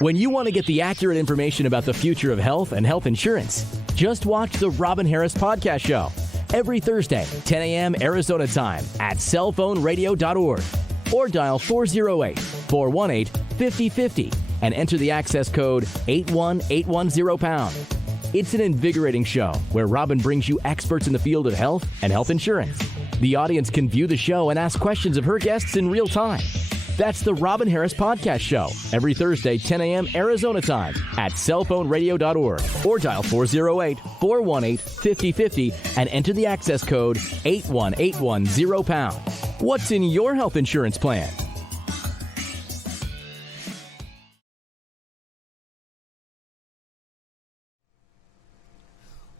When you want to get the accurate information about the future of health and health insurance, just watch the Robin Harris Podcast Show every Thursday, 10 a.m. Arizona time at cellphoneradio.org or dial 408-418-5050 and enter the access code 81810#. It's an invigorating show where Robin brings you experts in the field of health and health insurance. The audience can view the show and ask questions of her guests in real time. That's the Robin Harris Podcast Show every Thursday, 10 a.m. Arizona time at cellphoneradio.org or dial 408-418-5050 and enter the access code 81810#. What's in your health insurance plan?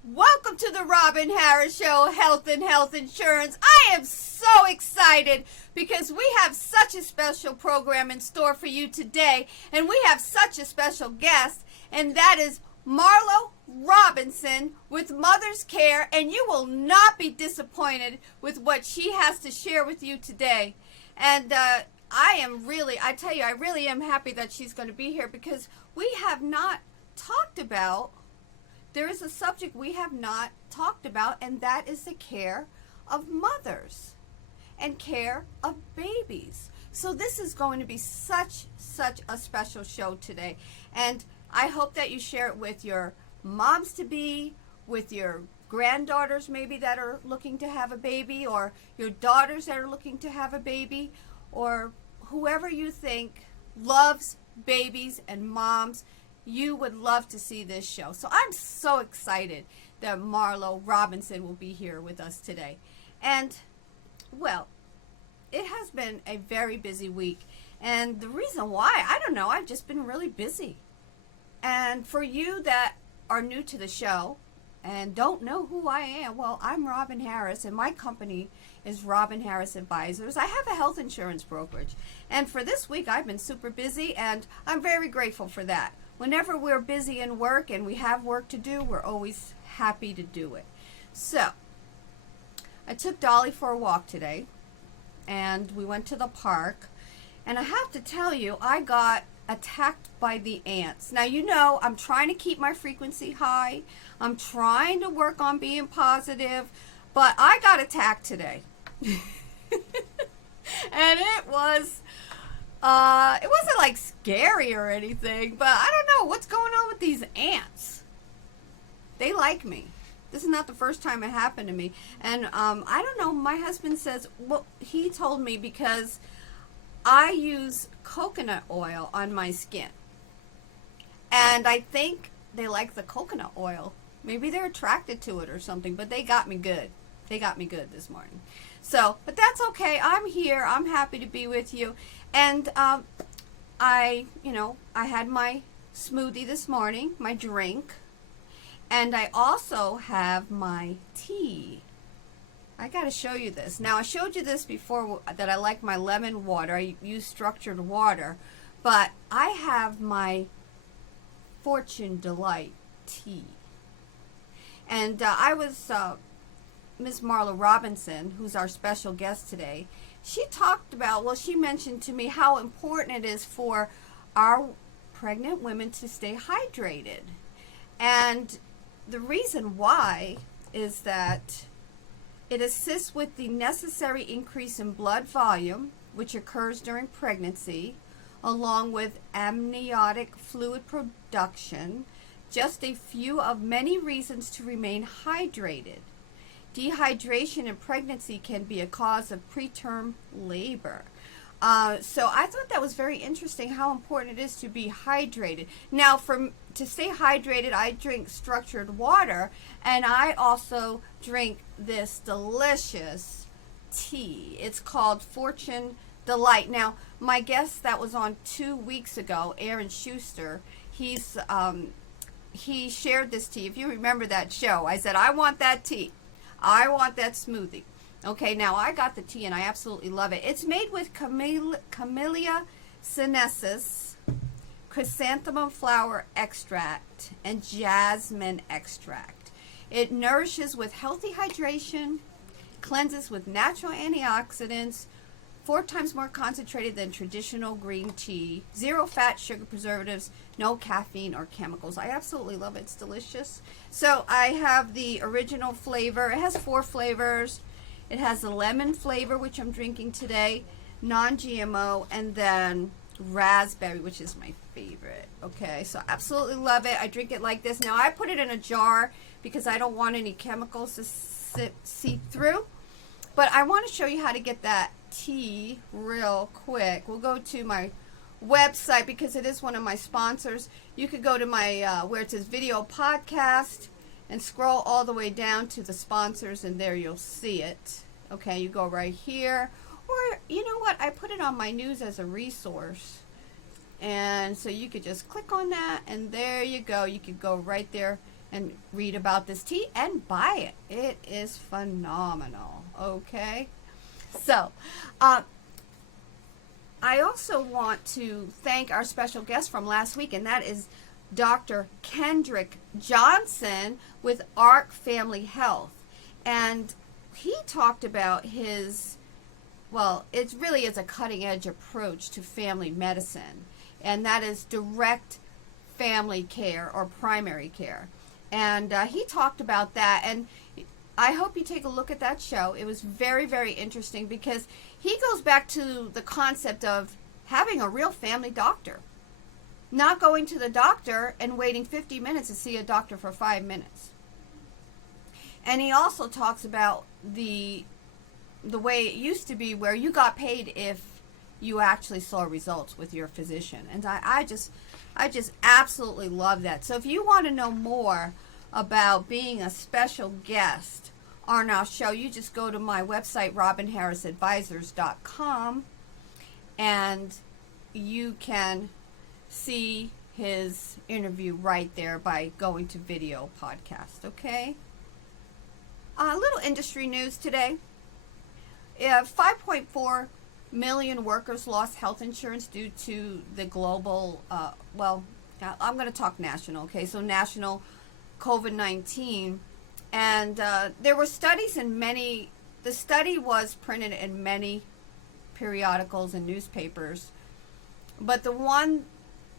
Welcome to the Robin Harris Show, Health and Health Insurance. I am so excited because we have such a special program in store for you today, and we have such a special guest, and that is Marlo Robinson with Mother's Care, and you will not be disappointed with what she has to share with you today. And I really am happy that she's going to be here because we have not talked about, there is a subject we have not talked about, and that is the care of mothers and care of babies. So this is going to be such a special show today. And I hope that you share it with your moms-to-be, with your granddaughters maybe that are looking to have a baby, or your daughters that are looking to have a baby, or whoever you think loves babies and moms. You would love to see this show. So I'm so excited that Marlo Robinson will be here with us today. And, well, it has been a very busy week. And the reason why, I don't know, I've just been really busy. And for you that are new to the show and don't know who I am, well, I'm Robin Harris, and my company is Robin Harris Advisors. I have a health insurance brokerage. And for this week, I've been super busy, and I'm very grateful for that. Whenever we're busy in work and we have work to do, we're always happy to do it. So, I took Dolly for a walk today, and we went to the park. And I have to tell you, I got attacked by the ants. Now, you know, I'm trying to keep my frequency high. I'm trying to work on being positive, but I got attacked today. And it wasn't like scary or anything, but I don't know what's going on with these ants. They like me. This is not the first time it happened to me. And I don't know, my husband says, well, he told me because I use coconut oil on my skin. And I think they like the coconut oil. Maybe they're attracted to it or something, but they got me good. They got me good this morning. So, but that's okay. I'm here. I'm happy to be with you. And I had my smoothie this morning, my drink, and I also have my tea. I got to show you this. Now, I showed you this before that I like my lemon water. I use structured water, but I have my Fortune Delight tea. And I was Miss Marlo Robinson, who's our special guest today. She talked about, well, she mentioned to me how important it is for our pregnant women to stay hydrated. And the reason why is that it assists with the necessary increase in blood volume, which occurs during pregnancy, along with amniotic fluid production, just a few of many reasons to remain hydrated. Dehydration in pregnancy can be a cause of preterm labor. So I thought that was very interesting how important it is to be hydrated. Now, to stay hydrated, I drink structured water, and I also drink this delicious tea. It's called Fortune Delight. Now, my guest that was on 2 weeks ago, Aaron Schuster, he shared this tea. If you remember that show, I said, I want that tea. I want that smoothie. Okay, now I got the tea and I absolutely love it. It's made with Camellia sinensis, chrysanthemum flower extract, and jasmine extract. It nourishes with healthy hydration, cleanses with natural antioxidants, 4 times more concentrated than traditional green tea. 0 fat, sugar, preservatives, no caffeine or chemicals. I absolutely love it. It's delicious. So I have the original flavor. It has 4 flavors. It has the lemon flavor, which I'm drinking today, non-GMO, and then raspberry, which is my favorite. Okay, so absolutely love it. I drink it like this. Now I put it in a jar because I don't want any chemicals to seep through. But I want to show you how to get that tea real quick. We'll go to my website because it is one of my sponsors. You could go to my where it says video podcast and scroll all the way down to the sponsors, and there you'll see it. Okay, you go right here. Or you know what? I put it on my news as a resource. And so you could just click on that, and there you go. You could go right there and read about this tea and buy it. It is phenomenal. Okay, so I also want to thank our special guest from last week, and that is Dr. Kendrick Johnson with ARC Family Health. And he talked about his, well, it really is a cutting edge approach to family medicine, and that is direct family care or primary care. And he talked about that, and I hope you take a look at that show. It was very, very interesting because he goes back to the concept of having a real family doctor, not going to the doctor and waiting 50 minutes to see a doctor for 5 minutes. And he also talks about the way it used to be where you got paid if you actually saw results with your physician. And I just absolutely love that. So if you want to know more about being a special guest on our show, you just go to my website, robinharrisadvisors.com, and you can see his interview right there by going to video podcast. Okay, a little industry news today. 5.4 million workers lost health insurance due to the global, well, I'm going to talk national, okay? So national COVID-19. And there were studies in many, the study was printed in many periodicals and newspapers. But the one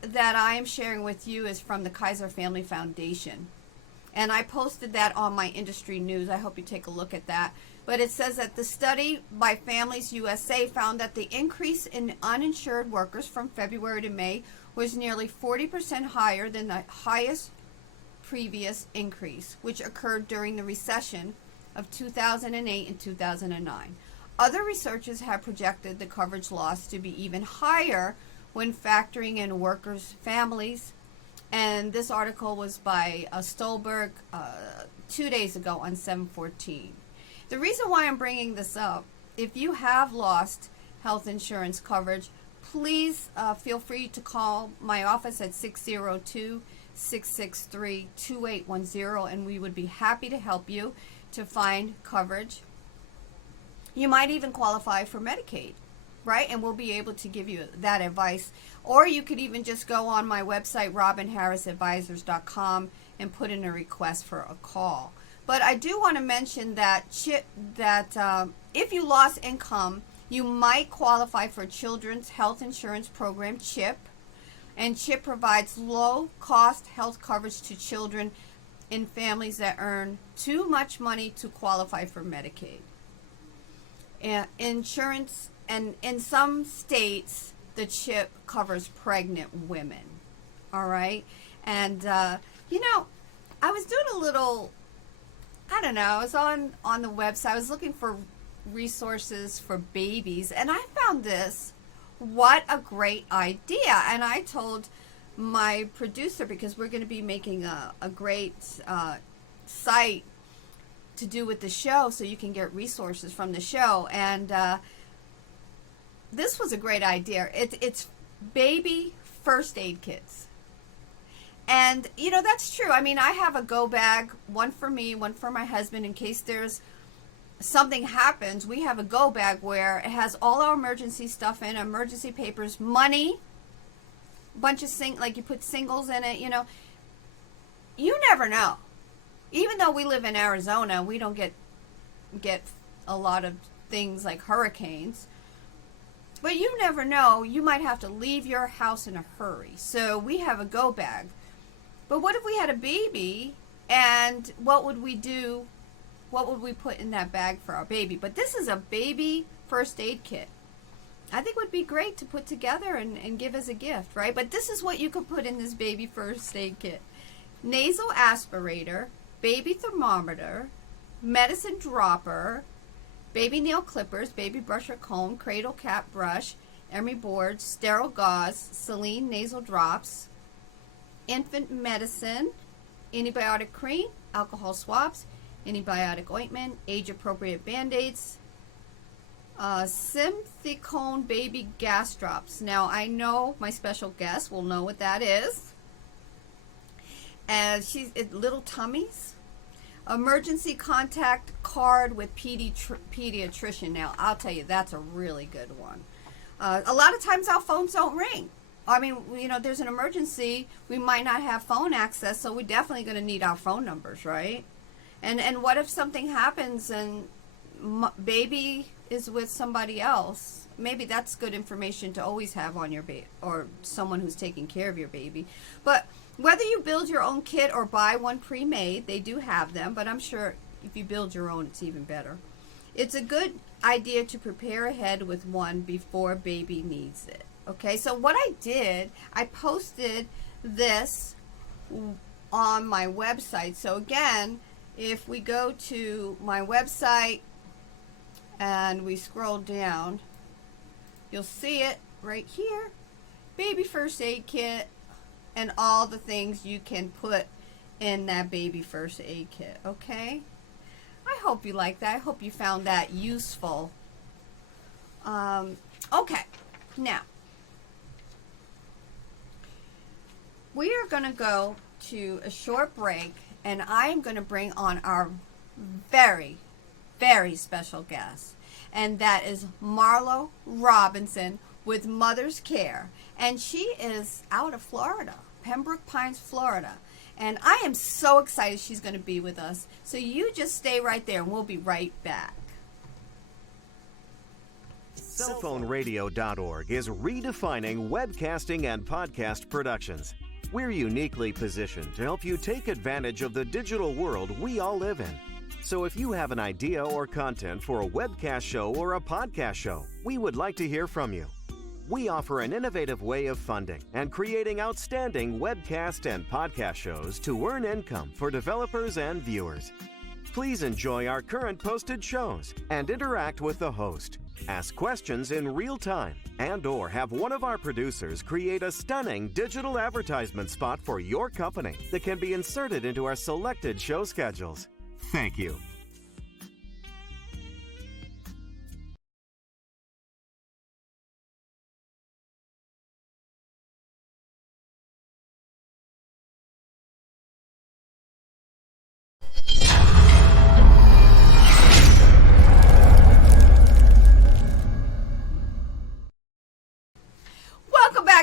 that I am sharing with you is from the Kaiser Family Foundation. And I posted that on my industry news. I hope you take a look at that. But it says that the study by Families USA found that the increase in uninsured workers from February to May was nearly 40% higher than the highest previous increase, which occurred during the recession of 2008 and 2009. Other researchers have projected the coverage loss to be even higher when factoring in workers' families. And this article was by Stolberg 2 days ago on 7/14. The reason why I'm bringing this up, if you have lost health insurance coverage, please feel free to call my office at 602-663-2810, and we would be happy to help you to find coverage. You might even qualify for Medicaid, right? And we'll be able to give you that advice. Or you could even just go on my website, robinharrisadvisors.com, and put in a request for a call. But I do want to mention that if you lost income, you might qualify for Children's Health Insurance Program, CHIP. And CHIP provides low-cost health coverage to children in families that earn too much money to qualify for Medicaid. Insurance, and in some states, the CHIP covers pregnant women. All right? And, you know, I was doing a little, I don't know, I was on the website. I was looking for resources for babies, and I found this. What a great idea. And I told my producer, because we're going to be making a great site to do with the show so you can get resources from the show. And this was a great idea. It's baby first aid kits. And, you know, that's true. I mean, I have a go bag, one for me, one for my husband, in case there's something happens. We have a go bag where it has all our emergency stuff in, emergency papers, money, a bunch of like you put singles in it, you know. You never know. Even though we live in Arizona, we don't get a lot of things like hurricanes. But you never know. You might have to leave your house in a hurry. So we have a go bag. But what if we had a baby, and what would we do? What would we put in that bag for our baby? But this is a baby first aid kit. I think it would be great to put together and give as a gift, right? But this is what you could put in this baby first aid kit. Nasal aspirator, baby thermometer, medicine dropper, baby nail clippers, baby brush or comb, cradle cap brush, emery boards, sterile gauze, saline nasal drops, infant medicine, antibiotic cream, alcohol swabs, antibiotic ointment, age-appropriate Band-Aids, Simthicone baby gas drops. Now, I know my special guest will know what that is. And little tummies. Emergency contact card with pediatrician. Now, I'll tell you, that's a really good one. A lot of times our phones don't ring. I mean, there's an emergency. We might not have phone access, so we're definitely going to need our phone numbers, right? And what if something happens and baby is with somebody else? Maybe that's good information to always have on your baby, or someone who's taking care of your baby. But whether you build your own kit or buy one pre-made, they do have them, but I'm sure if you build your own, it's even better. It's a good idea to prepare ahead with one before baby needs it. Okay, so what I did, I posted this on my website. So again, if we go to my website and we scroll down, you'll see it right here. Baby first aid kit and all the things you can put in that baby first aid kit, okay? I hope you like that. I hope you found that useful. Okay, now, we are going to go to a short break, and I am going to bring on our very, very special guest, and that is Marlo Robinson with Mother's Care, and she is out of Florida, Pembroke Pines, Florida, and I am so excited she's going to be with us, so you just stay right there, and we'll be right back. Cellphoneradio.org is redefining webcasting and podcast productions. We're uniquely positioned to help you take advantage of the digital world we all live in. So if you have an idea or content for a webcast show or a podcast show, we would like to hear from you. We offer an innovative way of funding and creating outstanding webcast and podcast shows to earn income for developers and viewers. Please enjoy our current posted shows and interact with the host. Ask questions in real time and/or have one of our producers create a stunning digital advertisement spot for your company that can be inserted into our selected show schedules. Thank you.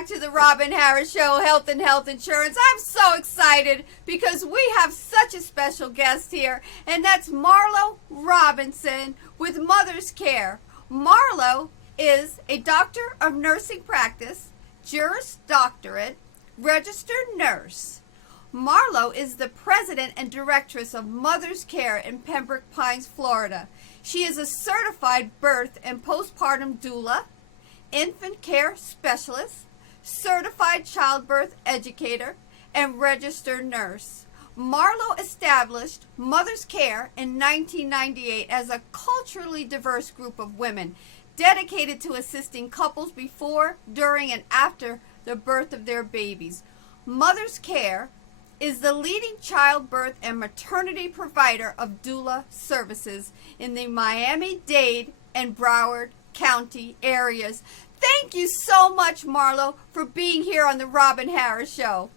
To the Robin Harris Show, Health and Health Insurance. I'm so excited because we have such a special guest here, and that's Marlo Robinson with Mother's Care. Marlo is a doctor of nursing practice, Juris Doctorate, registered nurse. Marlo is the president and directress of Mother's Care in Pembroke Pines, Florida. She is a certified birth and postpartum doula, infant care specialist, certified childbirth educator, and registered nurse. Marlo established Mother's Care in 1998 as a culturally diverse group of women dedicated to assisting couples before, during, and after the birth of their babies. Mother's Care is the leading childbirth and maternity provider of doula services in the Miami-Dade and Broward County areas. Thank you so much, Marlo, for being here on the Robin Harris Show.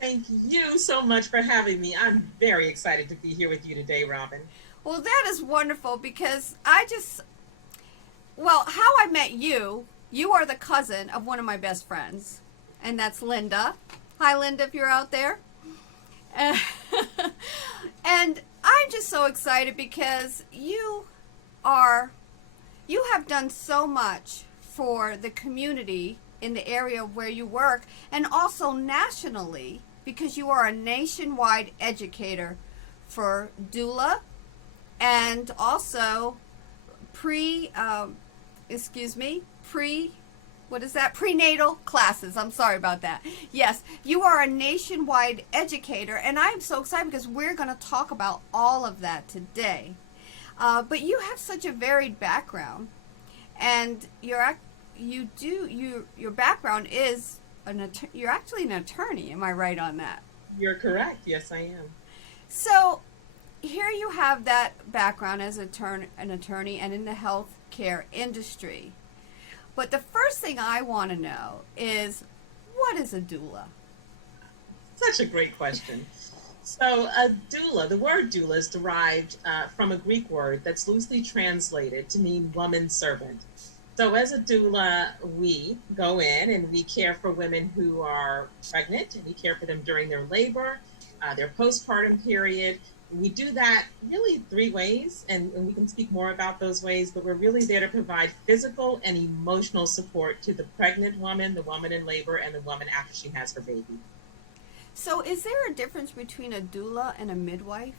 Thank you so much for having me. I'm very excited to be here with you today, Robin. Well, that is wonderful because how I met you, you are the cousin of one of my best friends, and that's Linda. Hi, Linda, if you're out there. And I'm just so excited because you are you have done so much for the community in the area where you work, and also nationally, because you are a nationwide educator for doula and also prenatal classes. I'm sorry about that. Yes, you are a nationwide educator, and I'm so excited because we're going to talk about all of that today. But you have such a varied background, and your background is you're actually an attorney. Am I right on that? You're correct. Yes, I am. So here you have that background as an attorney and in the healthcare industry. But the first thing I want to know is, what is a doula? Such a great question. So a doula, the word doula is derived from a Greek word that's loosely translated to mean woman servant. So as a doula, we go in and we care for women who are pregnant, and we care for them during their labor, their postpartum period. We do that really 3 ways, and we can speak more about those ways, but we're really there to provide physical and emotional support to the pregnant woman, the woman in labor, and the woman after she has her baby. So is there a difference between a doula and a midwife?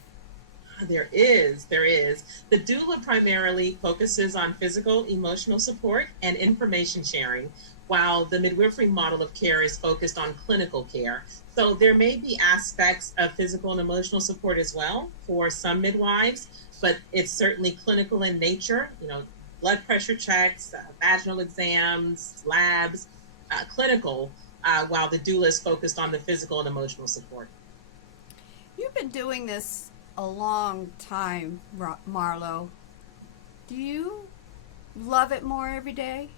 There is. The doula primarily focuses on physical, emotional support and information sharing, while the midwifery model of care is focused on clinical care. So there may be aspects of physical and emotional support as well for some midwives, but it's certainly clinical in nature, blood pressure checks, vaginal exams, labs, clinical, while the doula is focused on the physical and emotional support. You've been doing this a long time, Marlo. Do you love it more every day?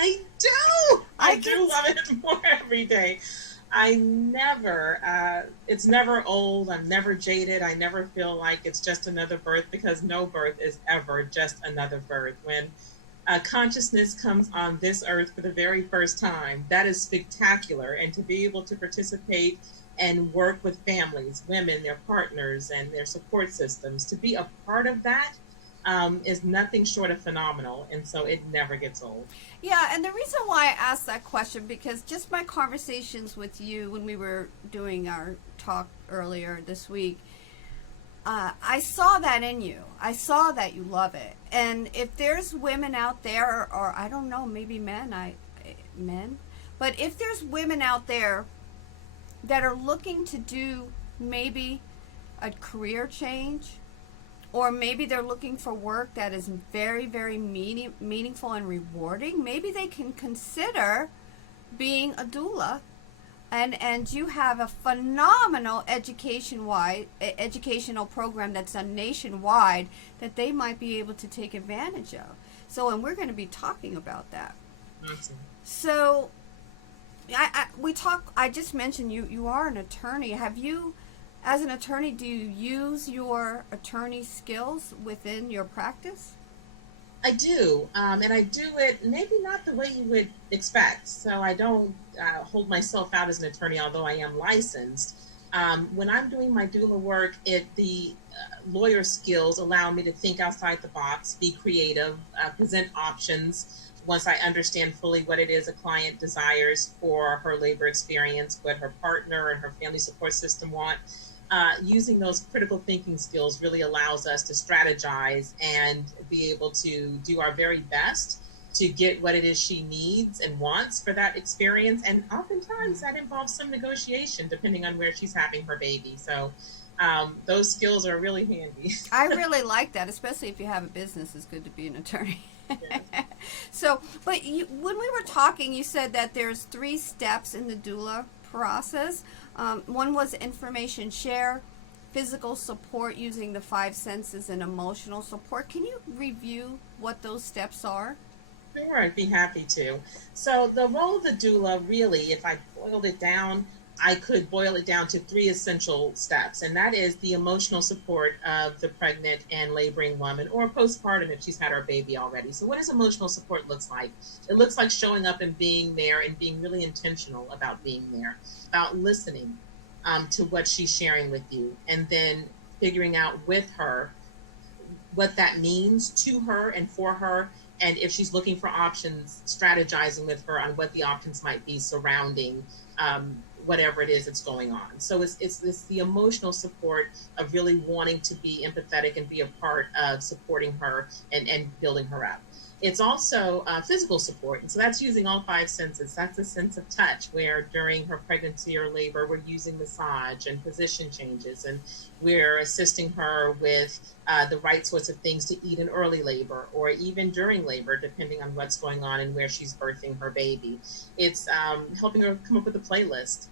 I do. I do love it more every day. It's never old. I'm never jaded. I never feel like it's just another birth, because no birth is ever just another birth. When consciousness comes on this earth for the very first time, that is spectacular. And to be able to participate and work with families, women, their partners, and their support systems, to be a part of that is nothing short of phenomenal, and so it never gets old. Yeah, and the reason why I asked that question, because just my conversations with you when we were doing our talk earlier this week, I saw that in you. I saw that you love it. And if there's women out there, or I don't know, maybe men, but if there's women out there that are looking to do maybe a career change, or maybe they're looking for work that is very, very meaningful and rewarding, maybe they can consider being a doula. And you have a phenomenal educational program that's done nationwide that they might be able to take advantage of. So, and we're going to be talking about that. Awesome. So, I just mentioned you are an attorney. Have you, as an attorney, do you use your attorney skills within your practice? I do, and I do it maybe not the way you would expect. So I don't hold myself out as an attorney, although I am licensed. When I'm doing my doula work, the lawyer skills allow me to think outside the box, be creative, present options. Once I understand fully what it is a client desires for her labor experience, what her partner and her family support system want, using those critical thinking skills really allows us to strategize and be able to do our very best to get what it is she needs and wants for that experience. And oftentimes that involves some negotiation depending on where she's having her baby. So those skills are really handy. I really like that, especially if you have a business. It's good to be an attorney. Yes. So, but when we were talking, you said that there's 3 steps in the doula process. One was information share, physical support using the 5 senses, and emotional support. Can you review what those steps are? Sure, I'd be happy to. So the role of the doula, really, if I boiled it down, I could boil it down to 3 essential steps, and that is the emotional support of the pregnant and laboring woman, or postpartum if she's had her baby already. So what does emotional support look like? It looks like showing up and being there and being really intentional about being there, about listening to what she's sharing with you, and then figuring out with her what that means to her and for her, And if she's looking for options, strategizing with her on what the options might be surrounding whatever it is that's going on. So it's the emotional support of really wanting to be empathetic and be a part of supporting her and building her up. It's also physical support. And so that's using all 5 senses. That's a sense of touch, where during her pregnancy or labor, we're using massage and position changes, and we're assisting her with the right sorts of things to eat in early labor or even during labor, depending on what's going on and where she's birthing her baby. It's helping her come up with a playlist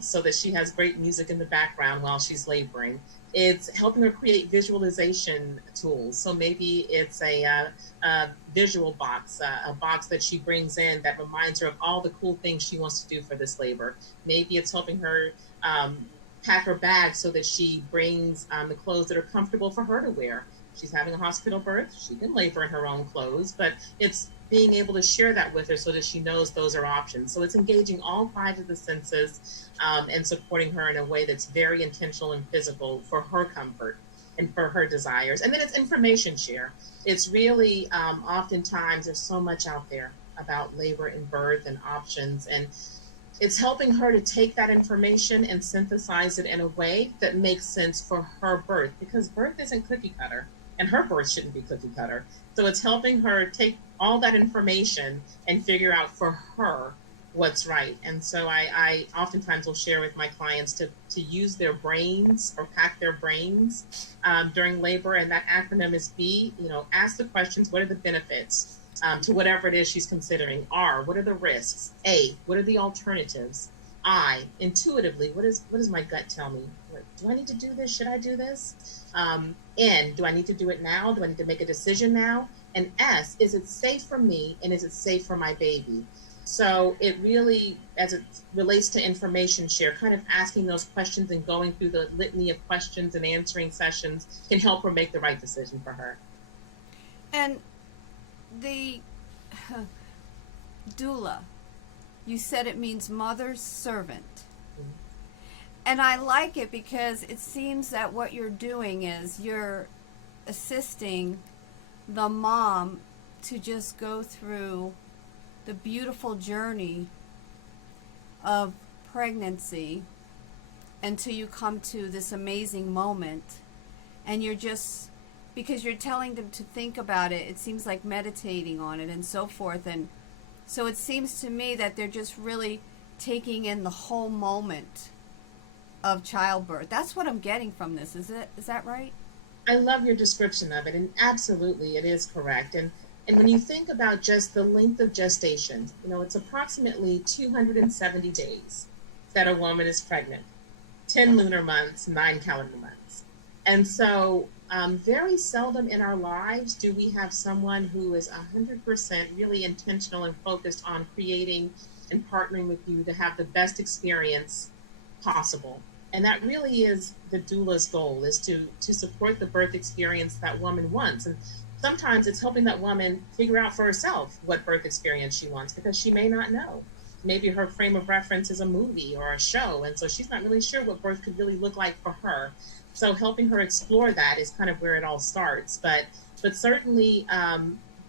so that she has great music in the background while she's laboring. It's helping her create visualization tools. So maybe it's a visual box, a box that she brings in that reminds her of all the cool things she wants to do for this labor. Maybe it's helping her pack her bag so that she brings the clothes that are comfortable for her to wear. She's having a hospital birth, she can labor in her own clothes, but it's being able to share that with her so that she knows those are options. So it's engaging all 5 of the senses and supporting her in a way that's very intentional and physical for her comfort and for her desires. And then it's information share. It's really, oftentimes there's so much out there about labor and birth and options, and it's helping her to take that information and synthesize it in a way that makes sense for her birth, because birth isn't cookie cutter and her birth shouldn't be cookie cutter. So it's helping her take all that information and figure out for her what's right. And so I oftentimes will share with my clients to use their brains or pack their brains during labor. And that acronym is B, ask the questions, what are the benefits to whatever it is she's considering? R, what are the risks? A, what are the alternatives? I, intuitively, what does my gut tell me? Do I need to do this? Should I do this? N, do I need to do it now? Do I need to make a decision now? And S, is it safe for me and is it safe for my baby? So it really, as it relates to information share, kind of asking those questions and going through the litany of questions and answering sessions can help her make the right decision for her. And the doula, you said it means mother's servant. Mm-hmm. And I like it because it seems that what you're doing is you're assisting the mom to just go through the beautiful journey of pregnancy until you come to this amazing moment. And you're just, because you're telling them to think about it, it seems like meditating on it and so forth. And so it seems to me that they're just really taking in the whole moment of childbirth. That's what I'm getting from this. Is that right? I love your description of it, and absolutely it is correct. And when you think about just the length of gestation, it's approximately 270 days that a woman is pregnant, 10 lunar months, 9 calendar months. And so very seldom in our lives do we have someone who is 100% really intentional and focused on creating and partnering with you to have the best experience possible. And that really is the doula's goal, is to support the birth experience that woman wants. And sometimes it's helping that woman figure out for herself what birth experience she wants, because she may not know. Maybe her frame of reference is a movie or a show, and so she's not really sure what birth could really look like for her. So helping her explore that is kind of where it all starts. But certainly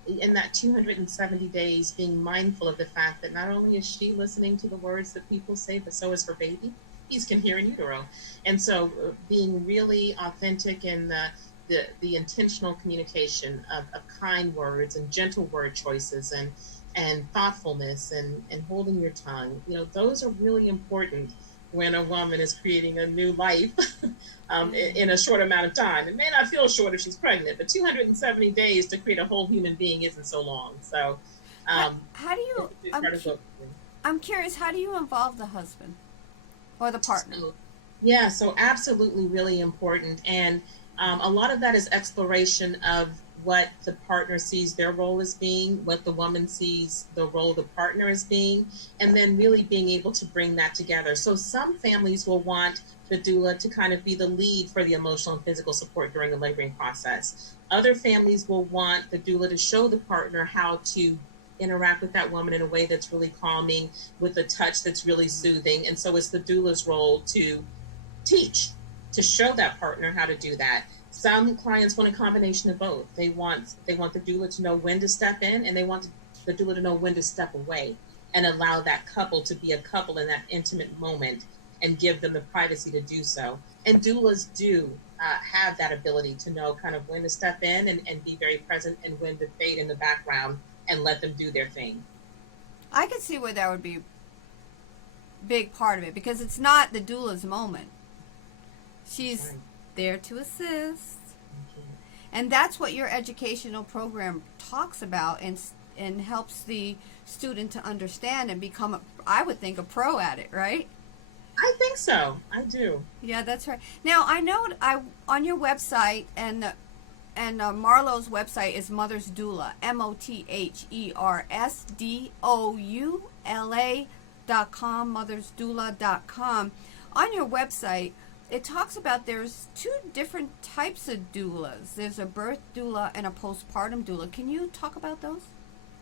in that 270 days, being mindful of the fact that not only is she listening to the words that people say, but so is her baby. Babies can hear in utero. And so being really authentic in the intentional communication of kind words and gentle word choices and thoughtfulness and holding your tongue, those are really important when a woman is creating a new life in a short amount of time. It may not feel short if she's pregnant, but 270 days to create a whole human being isn't so long. So how do you, I'm curious, how do you involve the husband or the partner? So absolutely really important. And a lot of that is exploration of what the partner sees their role as being, what the woman sees the role of the partner as being, and then really being able to bring that together. So some families will want the doula to kind of be the lead for the emotional and physical support during the laboring process. Other families will want the doula to show the partner how to interact with that woman in a way that's really calming, with a touch that's really soothing. And so it's the doula's role to teach, to show that partner how to do that. Some clients want a combination of both. They want the doula to know when to step in, and they want the doula to know when to step away and allow that couple to be a couple in that intimate moment and give them the privacy to do so. And doulas do have that ability to know kind of when to step in and be very present, and when to fade in the background and let them do their thing. I could see where that would be a big part of it, because it's not the doula's moment. She's there to assist. And that's what your educational program talks about, and helps the student to understand and become, I would think, a pro at it, right? I think so. I do. Yeah, that's right. Now, I know on your website, and Marlo's website is Mother's Doula, MOTHERSDOULA.com, mothersdoula.com. On your website, it talks about there's two different types of doulas. There's a birth doula and a postpartum doula. Can you talk about those?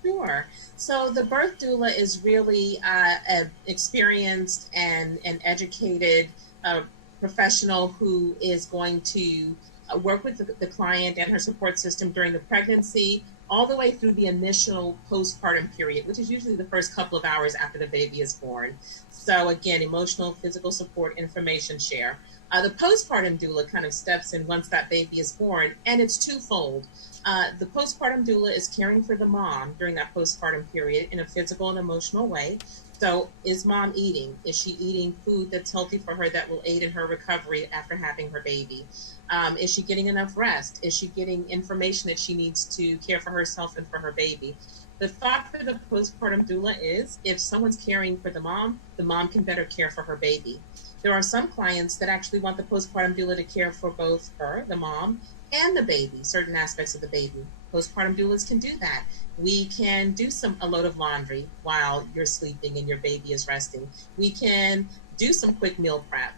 Sure. So the birth doula is really an experienced and educated professional who is going to work with the client and her support system during the pregnancy, all the way through the initial postpartum period, which is usually the first couple of hours after the baby is born. So again, emotional, physical support, information share. The postpartum doula kind of steps in once that baby is born, and it's twofold. The postpartum doula is caring for the mom during that postpartum period in a physical and emotional way. So is mom eating? Is she eating food that's healthy for her that will aid in her recovery after having her baby? Is she getting enough rest? Is she getting information that she needs to care for herself and for her baby? The thought for the postpartum doula is, if someone's caring for the mom can better care for her baby. There are some clients that actually want the postpartum doula to care for both her, the mom, and the baby, certain aspects of the baby. Postpartum doulas can do that. We can do a load of laundry while you're sleeping and your baby is resting. We can do some quick meal prep.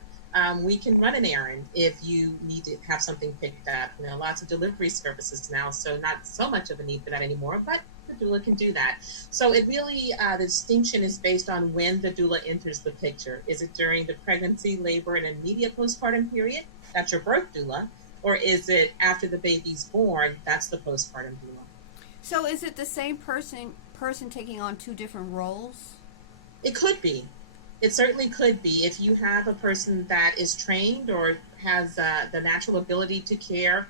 We can run an errand if you need to have something picked up. Lots of delivery services now, so not so much of a need for that anymore, but the doula can do that. So it really, the distinction is based on when the doula enters the picture. Is it during the pregnancy, labor, and immediate postpartum period? That's your birth doula. Or is it after the baby's born? That's the postpartum doula. So is it the same person taking on two different roles? It could be. It certainly could be. If you have a person that is trained or has the natural ability to care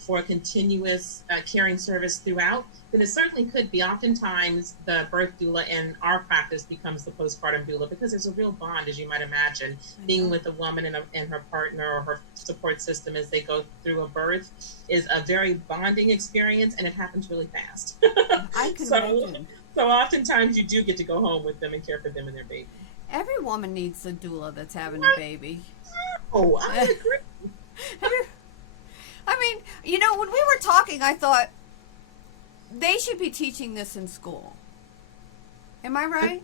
for a continuous caring service throughout, then it certainly could be. Oftentimes, the birth doula in our practice becomes the postpartum doula, because there's a real bond, as you might imagine, being with a woman and her partner or her support system as they go through a birth is a very bonding experience, and it happens really fast. I can imagine. So oftentimes you do get to go home with them and care for them and their baby. Every woman needs a doula that's having a baby. Oh, I agree. I mean, when we were talking, I thought they should be teaching this in school. Am I right?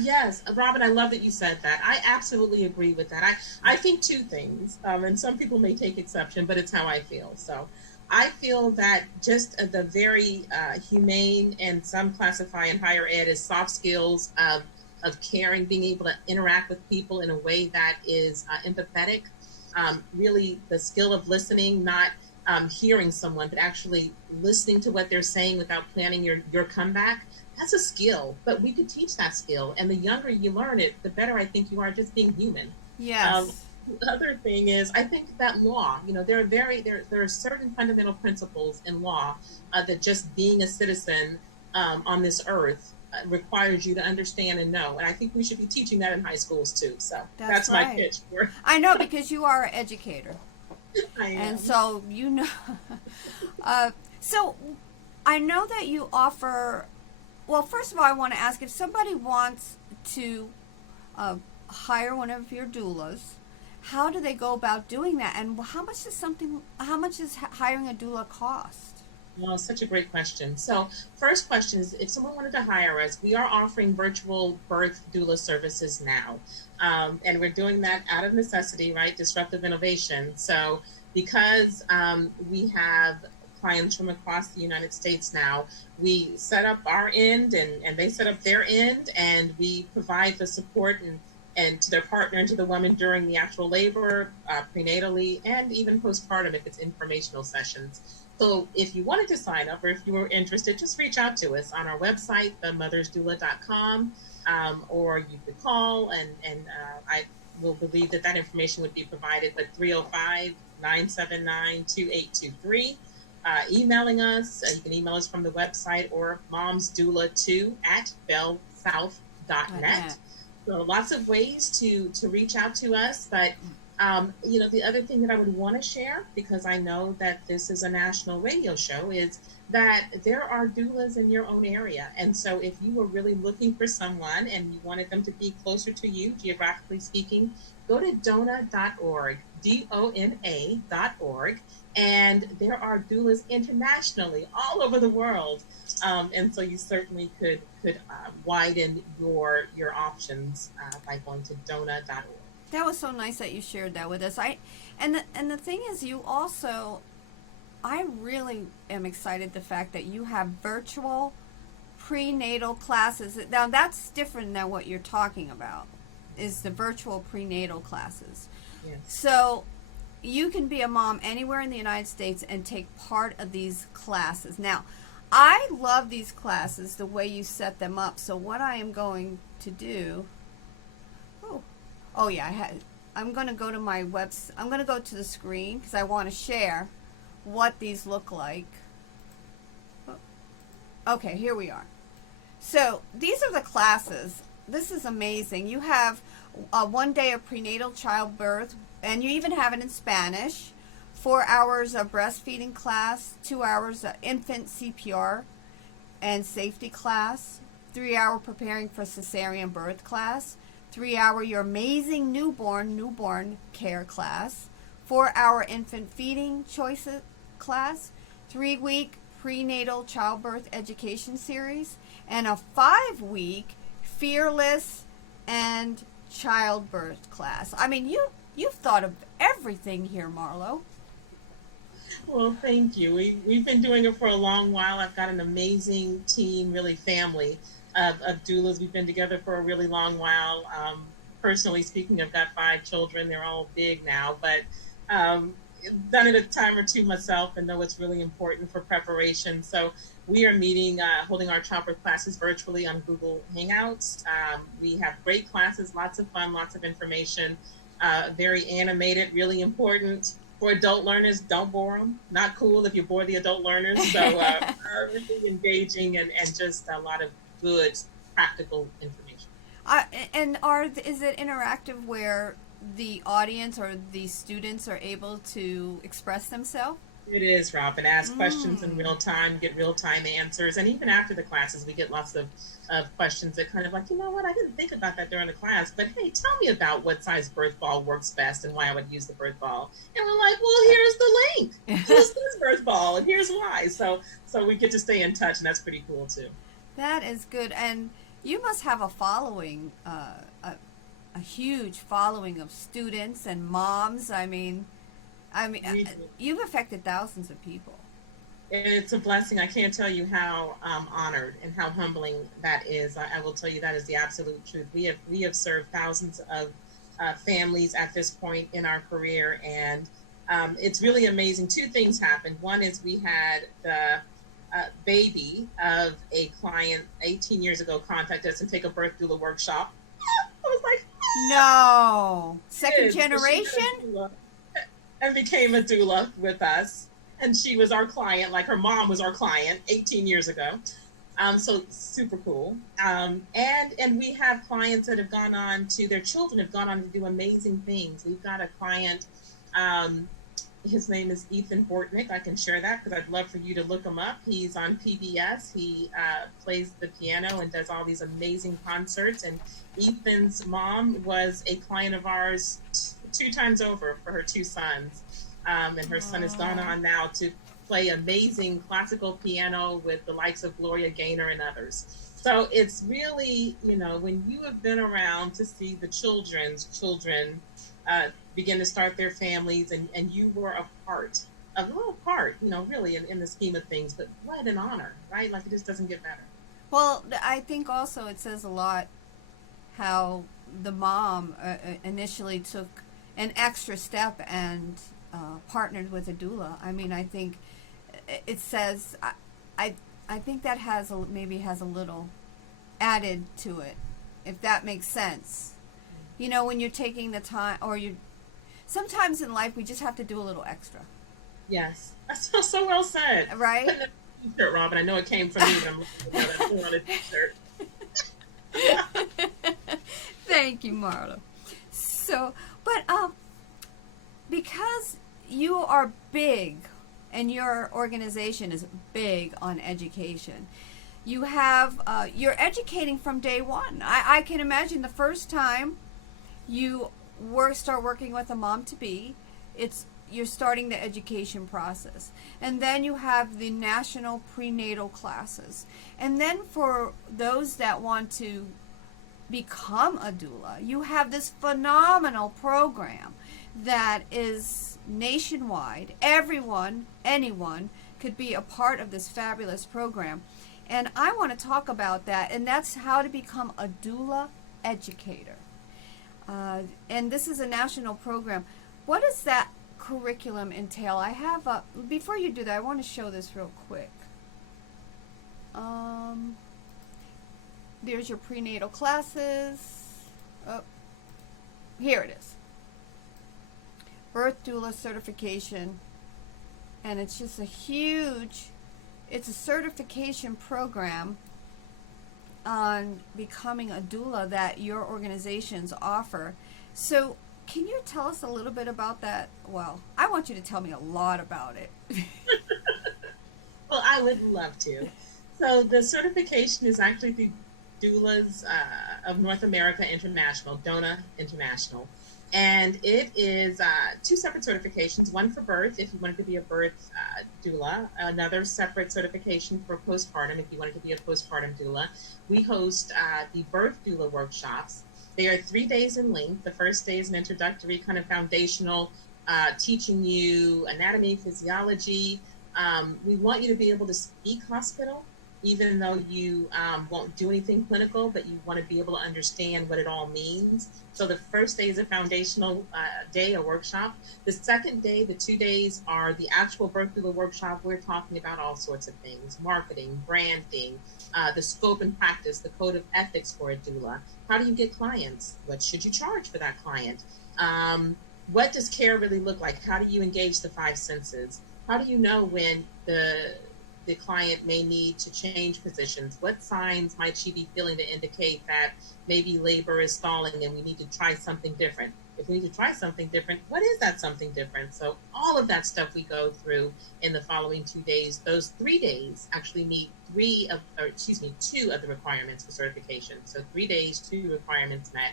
Yes, Robin, I love that you said that. I absolutely agree with that. I think two things, and some people may take exception, but it's how I feel. So I feel that just the very humane, and some classify in higher ed as soft skills of caring, being able to interact with people in a way that is empathetic, really the skill of listening, not hearing someone, but actually listening to what they're saying without planning your comeback. That's a skill, but we could teach that skill. And the younger you learn it, the better I think you are just being human. Yes. The other thing is, I think that law, there are certain fundamental principles in law that just being a citizen on this earth requires you to understand and know. And I think we should be teaching that in high schools too. So that's right. My pitch for. I know, because you are an educator. I am. And so, so I know that you offer, well, first of all, I want to ask, if somebody wants to hire one of your doulas, how do they go about doing that? And how much does hiring a doula cost? Well, such a great question. So first question is, if someone wanted to hire us, we are offering virtual birth doula services now. And we're doing that out of necessity, right? Disruptive innovation. So because we have clients from across the United States now, we set up our end and they set up their end, and we provide the support and and to their partner and to the woman during the actual labor, prenatally, and even postpartum if it's informational sessions. So if you wanted to sign up or if you were interested, just reach out to us on our website, themothersdoula.com, or you could call, and I will believe that information would be provided, but 305-979-2823. Emailing us, you can email us from the website, or momsdoula2@bellsouth.net. So lots of ways to reach out to us, but the other thing that I would want to share, because I know that this is a national radio show, is that there are doulas in your own area. And so if you were really looking for someone and you wanted them to be closer to you, geographically speaking, go to dona.org, DONA.org. And there are doulas internationally, all over the world. And so you certainly could widen your options by going to dona.org. That was so nice that you shared that with us. And the thing is, I really am excited the fact that you have virtual prenatal classes. Now that's different than what you're talking about, is the virtual prenatal classes. Yes. So you can be a mom anywhere in the United States and take part of these classes. Now, I love these classes, the way you set them up. So what I am going to do, I'm going to go to my website. I'm going to go to the screen because I want to share what these look like. Okay, here we are. So these are the classes. This is amazing. You have 1 day of prenatal childbirth, and you even have it in Spanish. 4 hours of breastfeeding class, 2 hours of infant CPR and safety class, 3 hour preparing for cesarean birth class, 3 hour your amazing newborn care class, 4 hour infant feeding choices class, 3 week prenatal childbirth education series, and a 5 week fearless and childbirth class. I mean, you've thought of everything here, Marlo. Well, thank you. We've been doing it for a long while. I've got an amazing team, really family of doulas. We've been together for a really long while. Personally speaking, I've got 5 children. They're all big now, but done it a time or two myself and know it's really important for preparation. So we are meeting, holding our childbirth classes virtually on Google Hangouts. We have great classes, lots of fun, lots of information, very animated, really important. For adult learners, don't bore them. Not cool if you bore the adult learners. So really engaging and just a lot of good practical information. Is it interactive where the audience or the students are able to express themselves? It is, Robin. Ask questions in real time, get real-time answers. And even after the classes, we get lots of questions that kind of like, you know what, I didn't think about that during the class, but hey, tell me about what size birth ball works best and why I would use the birth ball. And we're like, well, here's the link. Use this birth ball, and here's why. So we get to stay in touch, and that's pretty cool, too. That is good. And you must have a following, a huge following of students and moms. I mean, you've affected thousands of people. It's a blessing. I can't tell you how honored and how humbling that is. I will tell you that is the absolute truth. We have served thousands of families at this point in our career, and it's really amazing. 2 things happened. One is we had the baby of a client 18 years ago contact us and take a birth doula workshop. I was like, no, second generation? And became a doula with us. And she was our client, like her mom was our client 18 years ago. So super cool. And we have clients that have gone on to, their children have gone on to do amazing things. We've got a client, his name is Ethan Bortnick. I can share that because I'd love for you to look him up. He's on PBS. He plays the piano and does all these amazing concerts. And Ethan's mom was a client of ours 2 times over for her 2 sons. And her son has gone on now to play amazing classical piano with the likes of Gloria Gaynor and others. So it's really, when you have been around to see the children's children begin to start their families, and you were a little part, really in the scheme of things, but what an honor, right? Like, it just doesn't get better. Well, I think also it says a lot how the mom initially took an extra step and partnered with a doula. I mean, I think it says, I think that maybe has a little added to it, if that makes sense. You know, when you're taking the time, or sometimes in life we just have to do a little extra. Yes, that's so well said. Right? Put in a t-shirt, Robin. I know it came from you, but I'm looking at it. I put on a t-shirt. Thank you, Marlo. So, but because you are big and your organization is big on education, you have you're educating from day one. I can imagine the first time you start working with a mom-to-be, you're starting the education process. And then you have the national prenatal classes. And then for those that want to become a doula, you have this phenomenal program that is nationwide. Anyone could be a part of this fabulous program. And I want to talk about that, and that's how to become a doula educator. And this is a national program. What does that curriculum entail? I have before you do that, I want to show this real quick. There's your prenatal classes. Oh, here it is. Birth doula certification. And it's just it's a certification program on becoming a doula that your organizations offer. So can you tell us a little bit about that? Well, I want you to tell me a lot about it. Well, I would love to. So the certification is actually the Doulas of North America International, DONA International. And it is two separate certifications, one for birth, if you wanted to be a birth doula, another separate certification for postpartum, if you wanted to be a postpartum doula. We host the birth doula workshops. They are 3 days in length. The first day is an introductory, kind of foundational, teaching you anatomy, physiology. We want you to be able to speak hospital, even though you won't do anything clinical, but you want to be able to understand what it all means. So the first day is a foundational day, a workshop. The second day, the 2 days, are the actual birth doula workshop. We're talking about all sorts of things: marketing, branding, the scope and practice, the code of ethics for a doula. How do you get clients? What should you charge for that client? What does care really look like? How do you engage the five senses? How do you know when the client may need to change positions? What signs might she be feeling to indicate that maybe labor is stalling and we need to try something different? If we need to try something different, what is that something different? So all of that stuff we go through in the following 2 days. Those 3 days actually meet two of the requirements for certification. So 3 days, 2 requirements met.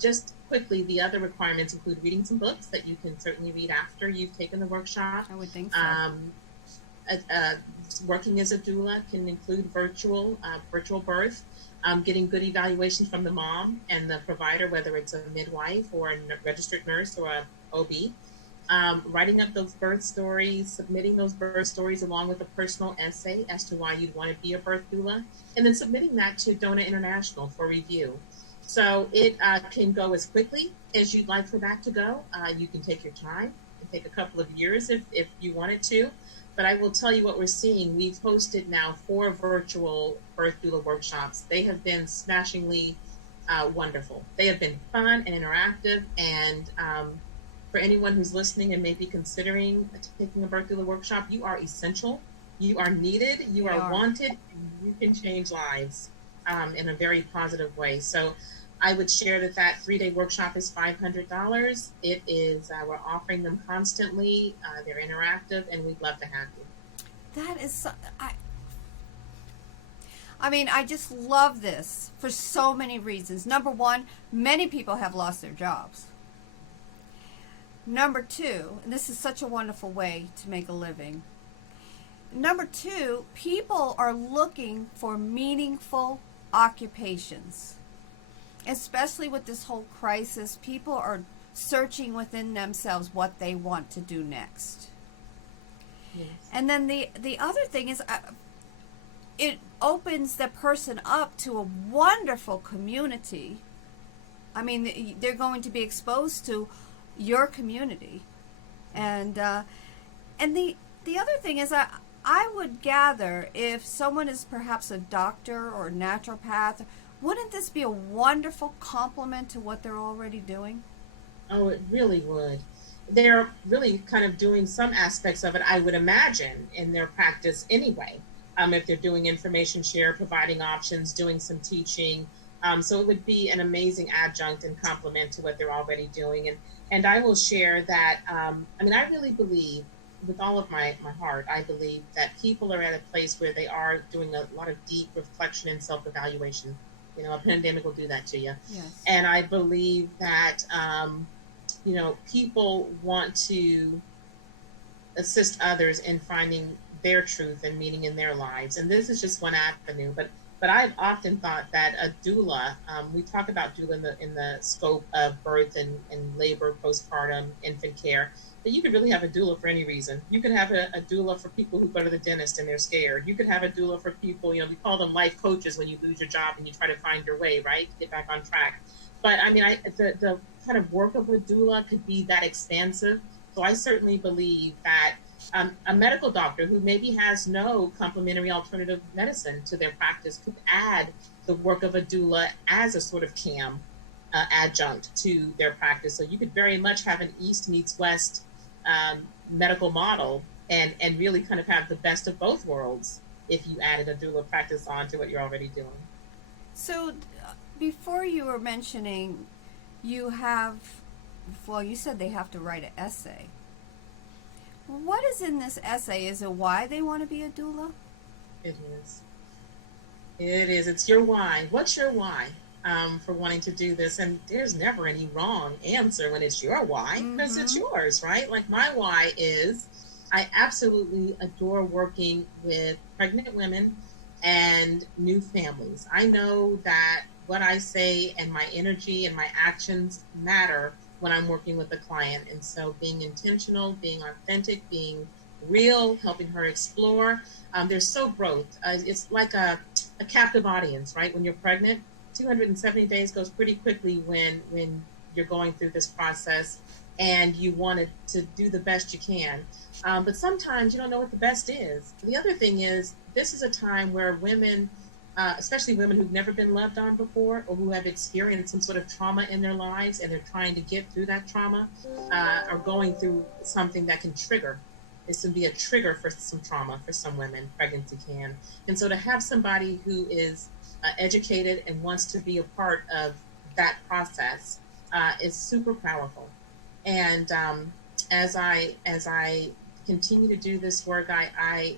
Just quickly, the other requirements include reading some books that you can certainly read after you've taken the workshop. I would think so. Working as a doula can include virtual birth, getting good evaluations from the mom and the provider, whether it's a midwife or a registered nurse or a OB, writing up those birth stories, submitting those birth stories along with a personal essay as to why you'd want to be a birth doula, and then submitting that to DONA International for review. So it can go as quickly as you'd like for that to go. You can take your time. It can take a couple of years if you wanted to. But I will tell you what we're seeing. We've hosted now 4 virtual birth doula workshops. They have been smashingly wonderful. They have been fun and interactive. And for anyone who's listening and may be considering taking a birth doula workshop, you are essential. You are needed. You are wanted. You can change lives in a very positive way. So I would share that 3-day workshop is $500. It is, we're offering them constantly. They're interactive, and we'd love to have you. That is, I mean, I just love this for so many reasons. Number one, many people have lost their jobs. Number two, and this is such a wonderful way to make a living. Number two, people are looking for meaningful occupations. Especially with this whole crisis, people are searching within themselves what they want to do next. Yes. And then the other thing is it opens the person up to a wonderful community I mean, they're going to be exposed to your community. And the other thing is, I would gather if someone is perhaps a doctor or a naturopath, wouldn't this be a wonderful complement to what they're already doing? Oh, it really would. They're really kind of doing some aspects of it, I would imagine, in their practice anyway. If they're doing information share, providing options, doing some teaching. So it would be an amazing adjunct and complement to what they're already doing. And I will share that, I really believe, with all of my heart, I believe that people are at a place where they are doing a lot of deep reflection and self-evaluation. You know, a pandemic will do that to you. Yes. And I believe that, people want to assist others in finding their truth and meaning in their lives. And this is just one avenue. But I've often thought that a doula, we talk about doula in the scope of birth and labor, postpartum, infant care, but you could really have a doula for any reason. You could have a doula for people who go to the dentist and they're scared. You could have a doula for people, we call them life coaches when you lose your job and you try to find your way, right? Get back on track. But the kind of work of a doula could be that expansive. So I certainly believe that a medical doctor who maybe has no complementary alternative medicine to their practice could add the work of a doula as a sort of CAM adjunct to their practice. So you could very much have an East meets West medical model and really kind of have the best of both worlds if you added a doula practice on to what you're already doing. So before you were mentioning you said they have to write an essay. What is in this essay? Is it why they want to be a doula? It is. It is. It's your why. What's your why for wanting to do this? And there's never any wrong answer when it's your why, because it's yours, right? Like my why is I absolutely adore working with pregnant women and new families. I know that what I say and my energy and my actions matter when I'm working with a client. And so being intentional, being authentic, being real, helping her explore, there's so growth. It's like a captive audience, right? When you're pregnant, 270 days goes pretty quickly when you're going through this process and you want to do the best you can. But sometimes you don't know what the best is. The other thing is, this is a time where women, especially women who've never been loved on before or who have experienced some sort of trauma in their lives and they're trying to get through that trauma, are going through something that can trigger. This can be a trigger for some trauma for some women, pregnancy can. And so to have somebody who is educated and wants to be a part of that process is super powerful. And as I continue to do this work, I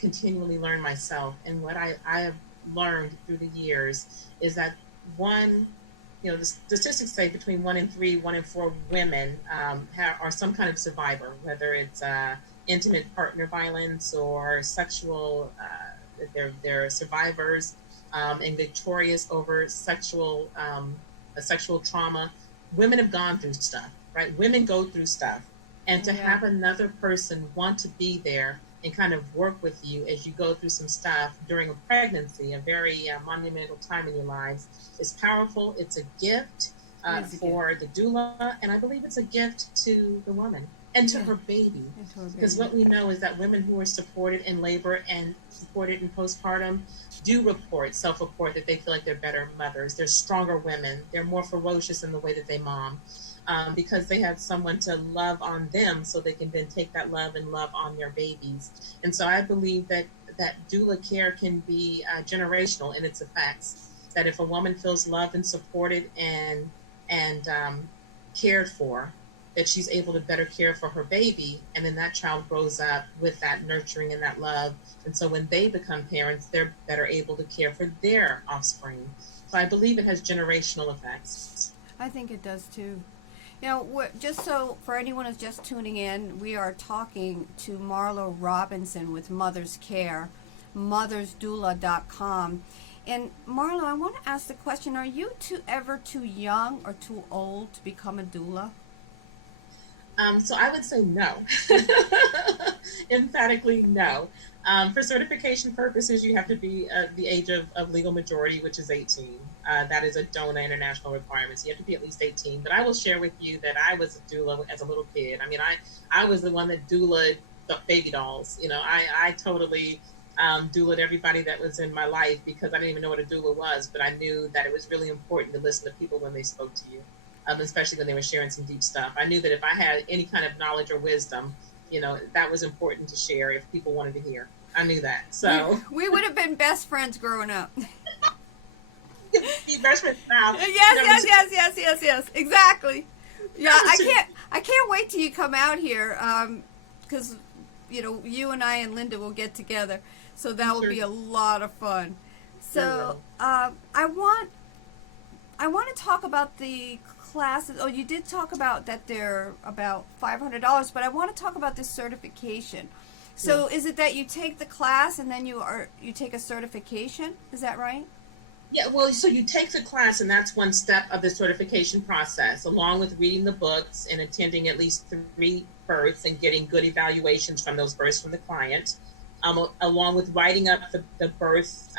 continually learn myself. And what I have learned through the years is that the statistics say between 1 in 3, 1 in 4 women are some kind of survivor, whether it's intimate partner violence or sexual, they're survivors and victorious over sexual trauma. Women have gone through stuff, right? Women go through stuff. And to have another person want to be there and kind of work with you as you go through some stuff during a pregnancy, a very monumental time in your lives, is powerful. It's a gift for the doula, and I believe it's a gift to the woman and to her baby. Because what we know is that women who are supported in labor and supported in postpartum do self-report that they feel like they're better mothers. They're stronger women. They're more ferocious in the way that they mom. Because they have someone to love on them so they can then take that love and love on their babies. And so I believe that doula care can be generational in its effects, that if a woman feels loved and supported and cared for, that she's able to better care for her baby, and then that child grows up with that nurturing and that love. And so when they become parents, they're better able to care for their offspring. So I believe it has generational effects. I think it does too. Just so for anyone who's just tuning in, we are talking to Marlo Robinson with Mother's Care, mothersdoula.com. And Marlo, I want to ask the question, are you ever too young or too old to become a doula? So I would say no. Emphatically no. For certification purposes, you have to be the age of legal majority, which is 18. That is a DONA international requirement. So you have to be at least 18. But I will share with you that I was a doula as a little kid. I mean, I was the one that doulaed the baby dolls. You know, I totally doulaed everybody that was in my life because I didn't even know what a doula was. But I knew that it was really important to listen to people when they spoke to you. Especially when they were sharing some deep stuff. I knew that if I had any kind of knowledge or wisdom, you know, that was important to share if people wanted to hear. I knew that. So we would have been best friends growing up. Be best friends now. Yes. Exactly. Yeah, I can't wait till you come out here, because you know, you and I and Linda will get together, so that will be a lot of fun. So I want to talk about the classes. Oh, you did talk about that they're about $500, but I want to talk about this certification. So is it that you take the class and then you take a certification? Is that right? Yeah, well, so you take the class, and that's one step of the certification process, along with reading the books and attending at least 3 births and getting good evaluations from those births from the client, along with writing up the birth,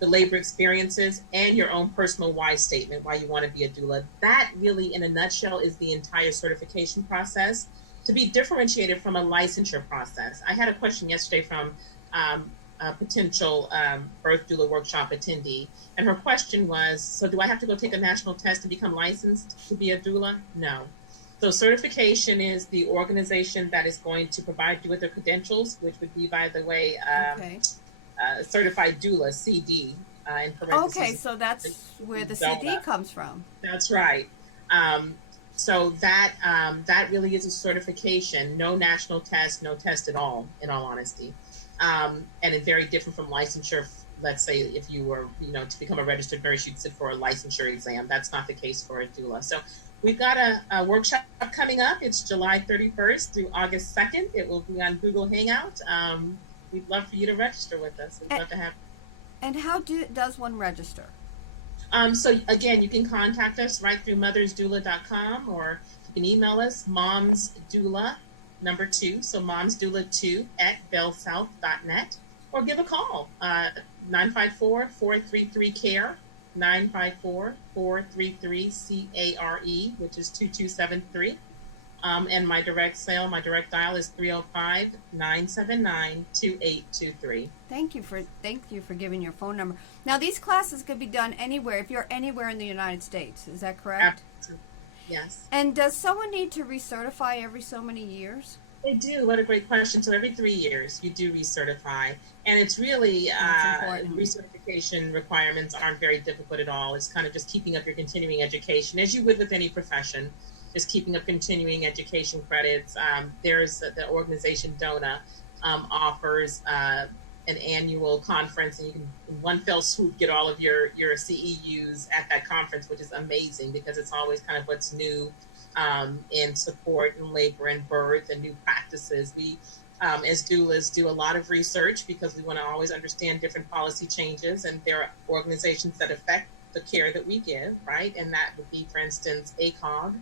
the labor experiences, and your own personal why statement, why you want to be a doula. That really, in a nutshell, is the entire certification process, to be differentiated from a licensure process. I had a question yesterday from a potential birth doula workshop attendee, and her question was, so do I have to go take a national test to become licensed to be a doula? No. So certification is the organization that is going to provide you with their credentials, which would be, by the way, certified doula, CD, in parentheses. Okay, so that's where the CD comes from. That's right. So that really is a certification. No national test, no test at all, in all honesty. And it's very different from licensure. Let's say if you were, to become a registered nurse, you'd sit for a licensure exam. That's not the case for a doula. So we've got a workshop coming up. It's July 31st through August 2nd. It will be on Google Hangout. We'd love for you to register with us. We'd love to have. And how does one register? So again, you can contact us right through mothersdoula.com, or you can email us momsdoula, number 2, so momsdoula2 @bellsouth.net, or give a call, 954-433-CARE, 954-433-CARE, which is 2273. And my direct dial is 305-979-2823. Thank you for giving your phone number. Now, these classes could be done anywhere, if you're anywhere in the United States. Is that correct? Absolutely. Yes. And does someone need to recertify every so many years? They do. What a great question. So every 3 years, you do recertify. And it's really, recertification requirements aren't very difficult at all. It's kind of just keeping up your continuing education, as you would with any profession. Just keeping up continuing education credits. There's the organization DONA offers an annual conference, and you can in one fell swoop get all of your CEUs at that conference, which is amazing because it's always kind of what's new in support and labor and birth and new practices. We as doulas do a lot of research because we want to always understand different policy changes, and there are organizations that affect the care that we give, right? And that would be, for instance, ACOG.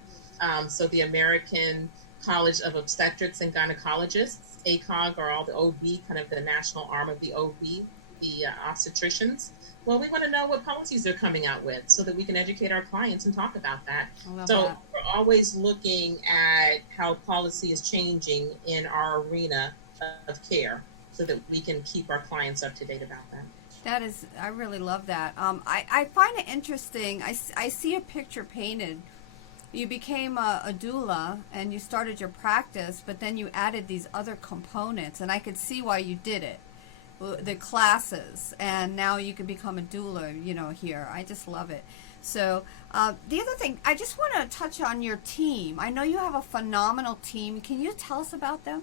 So the American College of Obstetrics and Gynecologists, ACOG, are all the OB, kind of the national arm of the OB, the obstetricians. Well, we want to know what policies they're coming out with so that we can educate our clients and talk about that. So we're always looking at how policy is changing in our arena of care so that we can keep our clients up to date about that. I really love that. I find it interesting. I see a picture painted. You became a doula and you started your practice, but then you added these other components, and I could see why you did it. The classes, and now you can become a doula, here. I just love it. So the other thing, I just want to touch on your team. I know you have a phenomenal team. Can you tell us about them?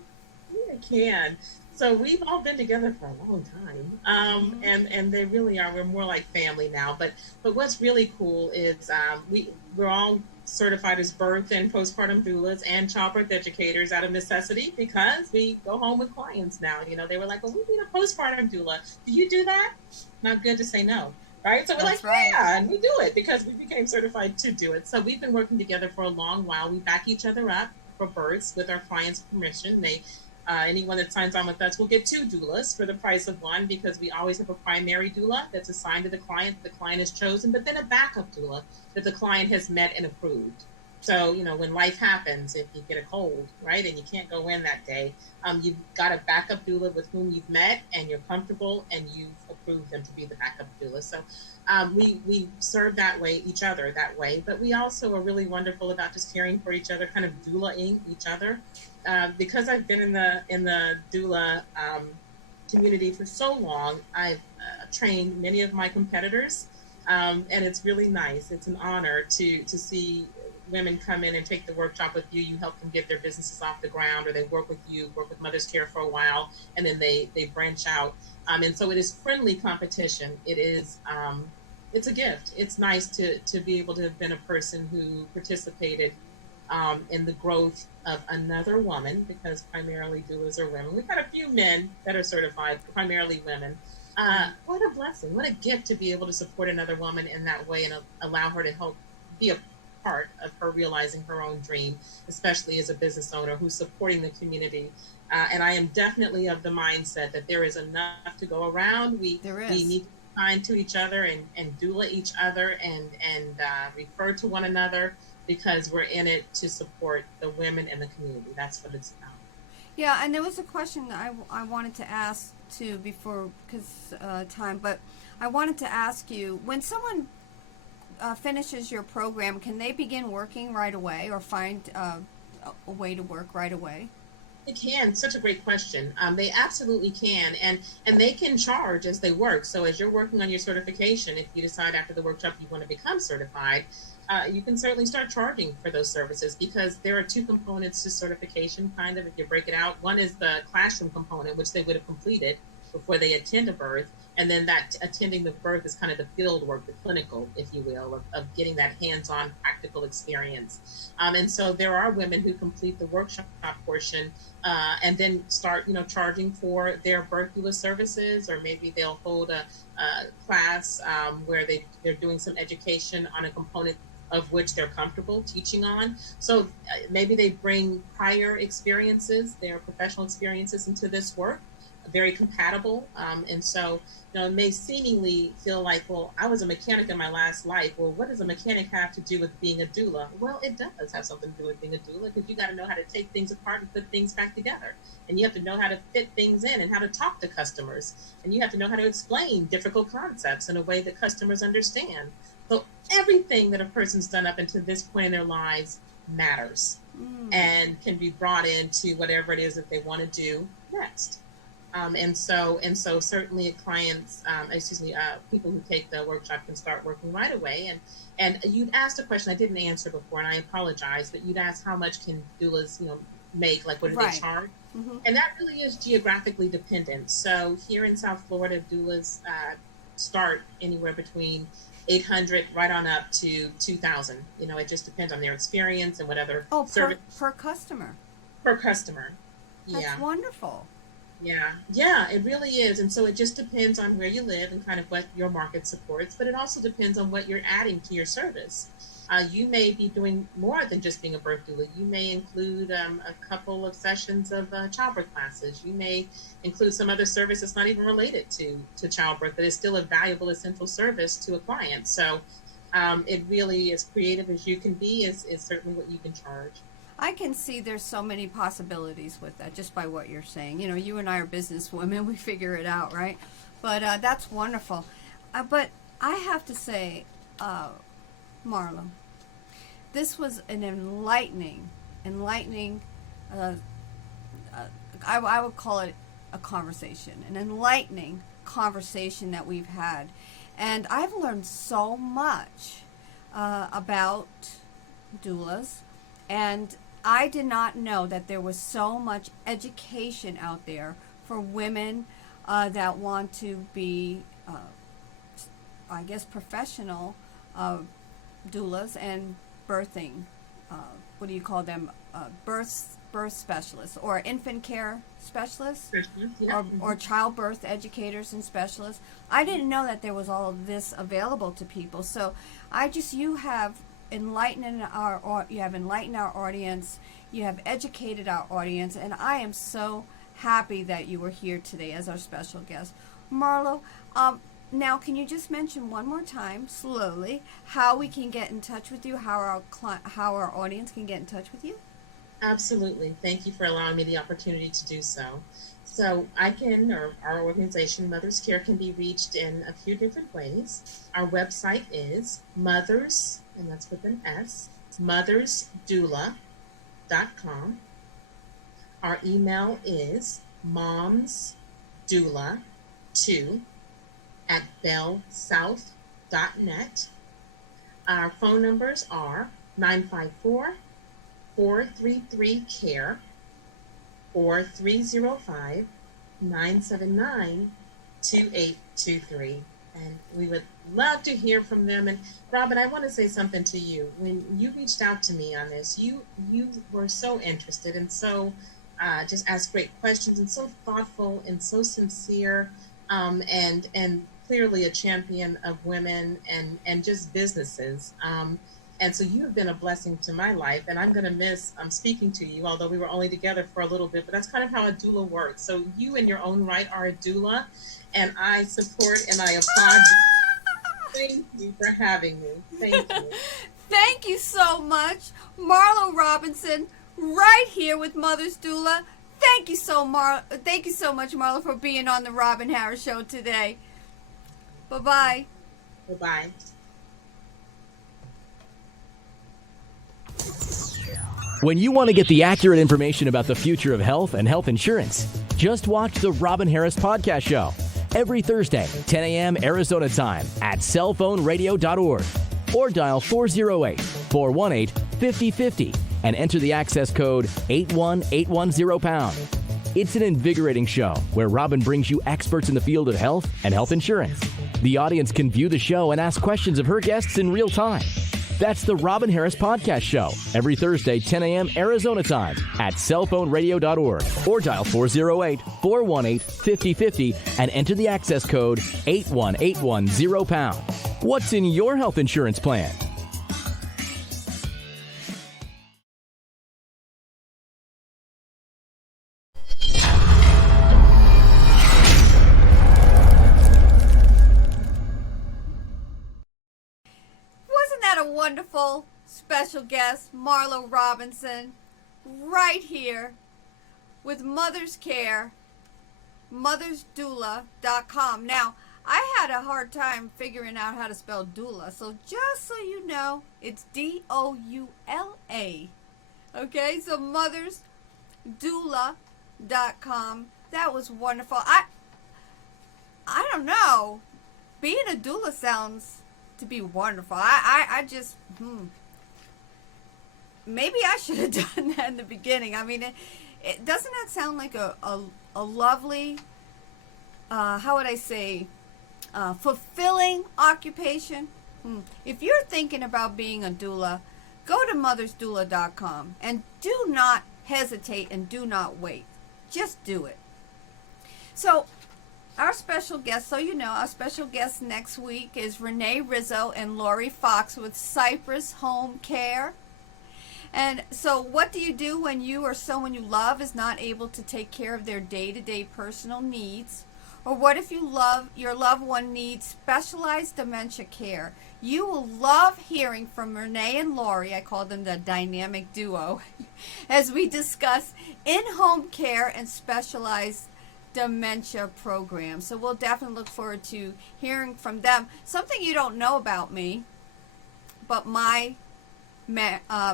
Yeah, I can. So we've all been together for a long time, and they really are. We're more like family now. But what's really cool is we're all certified as birth and postpartum doulas and childbirth educators out of necessity because we go home with clients now. They were like, well, we need a postpartum doula. Do you do that? Not good to say no, right? So we're That's like, right. Yeah, and we do it because we became certified to do it. So we've been working together for a long while. We back each other up. for births with our clients' permission. Anyone that signs on with us will get 2 doulas for the price of 1, because we always have a primary doula that's assigned to the client has chosen, but then a backup doula that the client has met and approved. So, when life happens, if you get a cold, right, and you can't go in that day, you've got a backup doula with whom you've met and you're comfortable and you've approved them to be the backup doula. So we serve each other that way, but we also are really wonderful about just caring for each other, kind of doula-ing each other. Because I've been in the doula community for so long, I've trained many of my competitors, and it's really nice. It's an honor to see women come in and take the workshop with you. You help them get their businesses off the ground, or they work with Mother's Care for a while, and then they branch out. And so it is friendly competition. It is, it's a gift. It's nice to be able to have been a person who participated in the growth of another woman, because primarily doulas are women. We've got a few men that are certified, primarily women. What a blessing, what a gift to be able to support another woman in that way and allow her to help be a part of her realizing her own dream, especially as a business owner who's supporting the community. And I am definitely of the mindset that there is enough to go around. We need to be kind to each other and doula each other and refer to one another, because we're in it to support the women in the community. That's what it's about. Yeah, and there was a question that I wanted to ask too before, because time, but I wanted to ask you, when someone finishes your program, can they begin working right away or find a way to work right away? They can. Such a great question. They absolutely can, and they can charge as they work. So as you're working on your certification, if you decide after the workshop you want to become certified, you can certainly start charging for those services, because there are 2 components to certification, kind of, if you break it out. One is the classroom component, which they would have completed before they attend a birth. And then that attending the birth is kind of the field work, the clinical, if you will, of getting that hands-on practical experience. And so there are women who complete the workshop portion and then start, charging for their birth doula services, or maybe they'll hold a class where they're doing some education on a component of which they're comfortable teaching on. So maybe they bring prior experiences, their professional experiences, into this work, very compatible. And so, it may seemingly feel like, well, I was a mechanic in my last life. Well, what does a mechanic have to do with being a doula? Well, it does have something to do with being a doula, because you got to know how to take things apart and put things back together. And you have to know how to fit things in and how to talk to customers. And you have to know how to explain difficult concepts in a way that customers understand. So everything that a person's done up until this point in their lives matters and can be brought into whatever it is that they want to do next. And so certainly clients, people who take the workshop can start working right away. And you'd asked a question I didn't answer before, and I apologize, but you'd asked how much can doulas, make, like what do they charge? Mm-hmm. And that really is geographically dependent. So here in South Florida, doulas start anywhere between $800 right on up to $2,000. It just depends on their experience and what other service per customer. Per customer. That's wonderful. Yeah, it really is. And so it just depends on where you live and kind of what your market supports, but it also depends on what you're adding to your service. You may be doing more than just being a birth doula. You may include a couple of sessions of childbirth classes. You may include some other service that's not even related to childbirth, but is still a valuable, essential service to a client. So it really, as creative as you can be, is certainly what you can charge. I can see there's so many possibilities with that, just by what you're saying. You and I are business women. We figure it out, right? But that's wonderful. But I have to say, Marlo, this was an enlightening, I would call it a conversation, an enlightening conversation that we've had. And I've learned so much about doulas, and I did not know that there was so much education out there for women that want to be, professional doulas and birthing. What do you call them? Birth specialists, or infant care specialists, or childbirth educators and specialists. I didn't know that there was all of this available to people. So you have enlightened our audience. You have educated our audience, and I am so happy that you were here today as our special guest. Marlo, now can you just mention one more time, slowly, how we can get in touch with you, how our audience can get in touch with you? Absolutely. Thank you for allowing me the opportunity to do so. So our organization, Mother's Care, can be reached in a few different ways. Our website is mothers, and that's with an S, mothersdoula.com. Our email is momsdoula2@bellsouth.net. Our phone numbers are 954-433-CARE or 305-979-2823. And we would love to hear from them. And Robin, I want to say something to you. When you reached out to me on this, you were so interested and so just asked great questions and so thoughtful and so sincere, and clearly a champion of women and just businesses. And so you have been a blessing to my life, and I'm going to miss speaking to you, although we were only together for a little bit, but that's kind of how a doula works. So you in your own right are a doula, and I support and I applaud you. Thank you for having me. Thank you. Thank you so much, Marlo Robinson, right here with Mother's Doula. Thank you so much, Marlo, for being on the Robin Harris Show today. Bye-bye. Bye-bye. When you want to get the accurate information about the future of health and health insurance, just watch the Robin Harris Podcast Show every Thursday, 10 a.m. Arizona time at cellphoneradio.org or dial 408-418-5050 and enter the access code 81810#. It's an invigorating show where Robin brings you experts in the field of health and health insurance. The audience can view the show and ask questions of her guests in real time. That's the Robin Harris Podcast Show, every Thursday, 10 a.m. Arizona time at cellphoneradio.org or dial 408-418-5050 and enter the access code 81810#. What's in your health insurance plan? Wonderful special guest, Marlo Robinson, right here with Mother's Care, mothersdoula.com. Now, I had a hard time figuring out how to spell doula, so just so you know, it's D-O-U-L-A. Okay, so mothersdoula.com. That was wonderful. I don't know. Being a doula sounds to be wonderful. I just maybe I should have done that in the beginning. I mean, it doesn't that sound like a lovely, how would I say, fulfilling occupation? If you're thinking about being a doula, go to mothersdoula.com and do not hesitate and do not wait. Just do it. So our special guest, so you know, our special guest next week is Renee, Rizzo, and Lori Fox with Cypress Home Care. And so what do you do when you or someone you love is not able to take care of their day-to-day personal needs? Or what if your loved one needs specialized dementia care? You will love hearing from Renee and Lori, I call them the dynamic duo, as we discuss in-home care and specialized dementia program. So we'll definitely look forward to hearing from them. Something you don't know about me, but my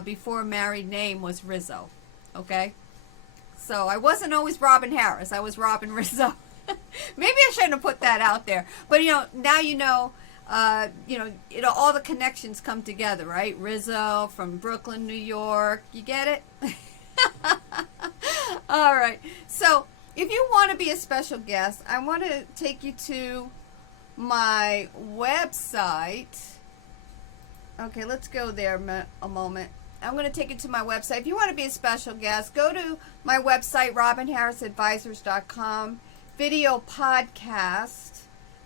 before married name was Rizzo. Okay, so I wasn't always Robin Harris. I was Robin Rizzo. Maybe I shouldn't have put that out there, but now you know. All the connections come together, right? Rizzo from Brooklyn, New York. You get it? All right. So if you want to be a special guest, I want to take you to my website. Okay, let's go there a moment. I'm going to take you to my website. If you want to be a special guest, go to my website, robinharrisadvisors.com, video podcast.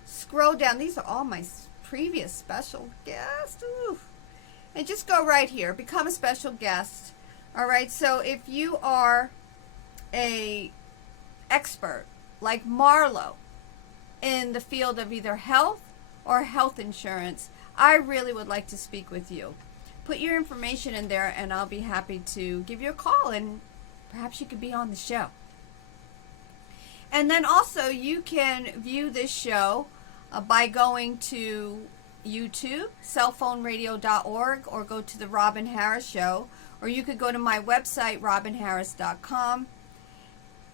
Scroll down. These are all my previous special guests. Ooh. and just go right here, become a special guest. All right, so if you are a expert like Marlo in the field of either health or health insurance, I really would like to speak with you. Put your information in there and I'll be happy to give you a call and perhaps you could be on the show. And then also you can view this show by going to YouTube, cellphoneradio.org, or go to the Robin Harris Show, or you could go to my website, robinharris.com,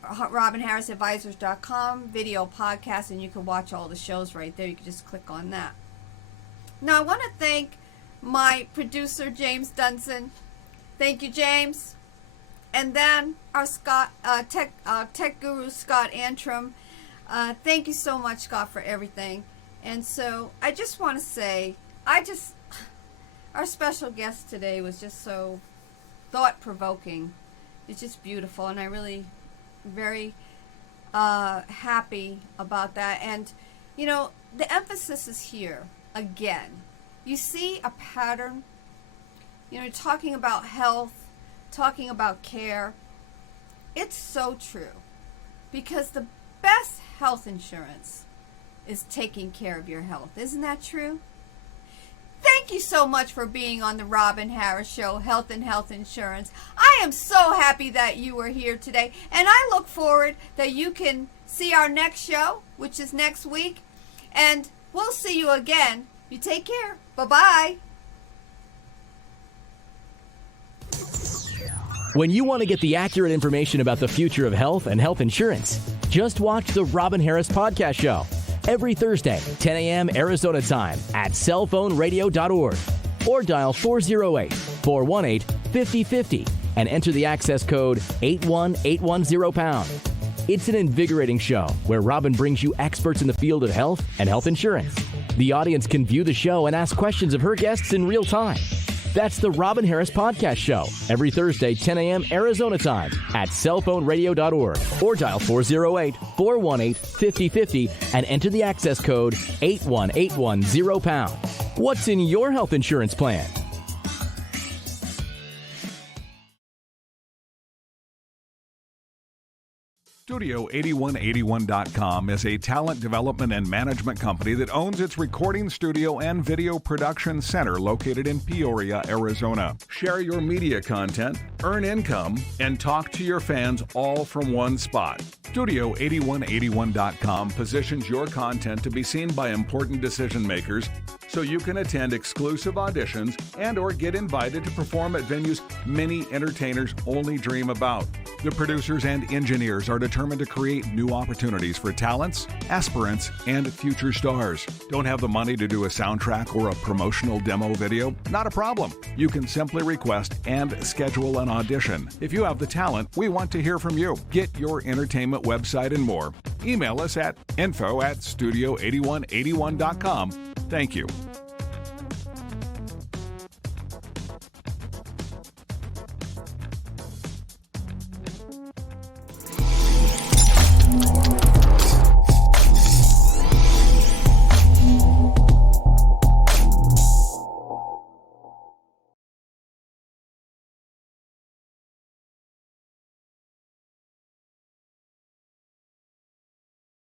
robinharrisadvisors.com, video podcast, and you can watch all the shows right there. You can just click on that. Now, I want to thank my producer, James Dunson. Thank you, James. And then our tech guru, Scott Antrim. Thank you so much, Scott, for everything. And so I just want to say, our special guest today was just so thought-provoking. It's just beautiful, and I really very happy about that. And, you know, the emphasis is here again. You see a pattern, you know, talking about health, talking about care. It's so true, because the best health insurance is taking care of your health. Isn't that true? Thank you so much for being on the Robin Harris Show, Health and Health Insurance. I am so happy that you were here today, and I look forward that you can see our next show, which is next week, and we'll see you again. You take care. Bye-bye. When you want to get the accurate information about the future of health and health insurance, just watch the Robin Harris Podcast Show every Thursday, 10 a.m. Arizona time at cellphoneradio.org, or dial 408-418-5050 and enter the access code 81810#. It's an invigorating show where Robin brings you experts in the field of health and health insurance. The audience can view the show and ask questions of her guests in real time. That's the Robin Harris Podcast Show every Thursday, 10 a.m. Arizona time at cellphoneradio.org, or dial 408-418-5050 and enter the access code 81810#. What's in your health insurance plan? Studio8181.com is a talent development and management company that owns its recording studio and video production center located in Peoria, Arizona. Share your media content, earn income, and talk to your fans all from one spot. Studio8181.com positions your content to be seen by important decision makers so you can attend exclusive auditions and or get invited to perform at venues many entertainers only dream about. The producers and engineers are determined to create new opportunities for talents, aspirants, and future stars. Don't have the money to do a soundtrack or a promotional demo video? Not a problem. You can simply request and schedule an audition. If you have the talent, we want to hear from you. Get your entertainment website and more. Email us at info@studio8181.com. Thank you.